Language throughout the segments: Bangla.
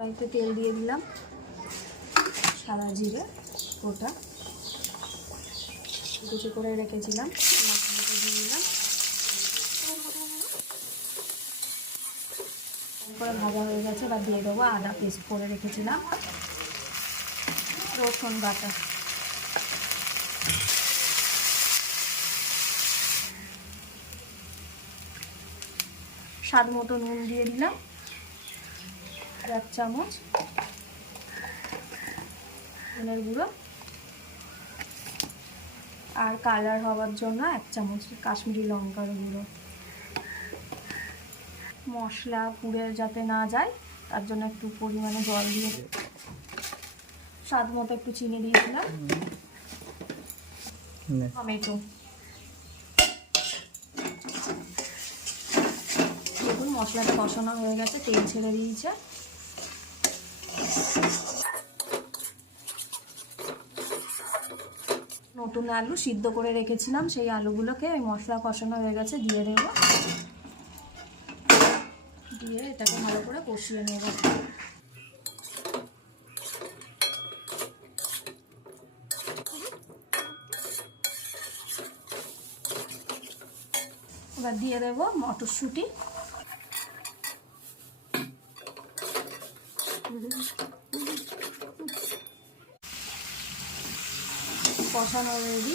কড়াইতে তেল দিয়ে দিলাম, সাদা জিরে গোটা কুচি করে রেখেছিলাম দিয়ে দিলাম। তারপরে ভাজা হয়ে গেছে, এবার দিয়ে দেবো আদা পেস্ট করে রেখেছিলাম, রসুন বাটা, স্বাদ মতো নুন দিয়ে দিলাম, 1 চামচ ধনের গুঁড়ো, আর কালার হওয়ার জন্য 1 চামচ কাশ্মীরি লঙ্কার গুঁড়ো। মশলা পুড়ে যাতে না যায় তার জন্য একটু পরিমাণে জল দিয়ে স্বাদ মতো একটু চিনি দিয়েছিলাম, টমেটো। দেখুন মশলাটা কষানো হয়ে গেছে, তেল ছেড়ে দিয়েছে। নতুন আলু সিদ্ধ করে রেখেছিলাম, সেই আলুগুলোকে ওই মশলা কষানো হয়ে গেছে দিয়ে দেবো, দিয়ে এটাকে ভালো করে কষিয়ে নেব। এবার দিয়ে দেবো মটরশুঁটি, কষানো রেডি।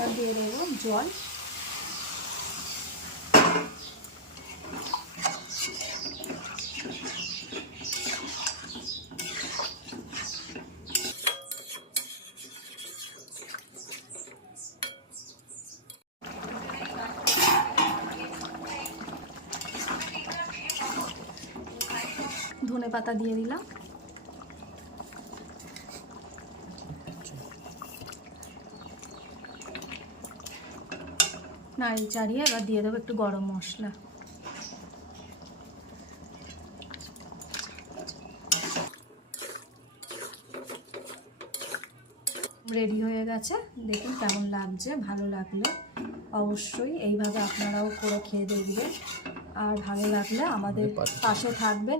আর দিয়ে দেবো জল, ধনেপাতা দিয়ে দিলাম, নাড়িয়ে চাড়িয়ে এবার দিয়ে দেবো একটু গরম মশলা। রেডি হয়ে গেছে, দেখুন কেমন লাগছে। ভালো লাগলে অবশ্যই এইভাবে আপনারাও করে খেয়ে দেখবেন, আর ভালো লাগলে আমাদের পাশে থাকবেন।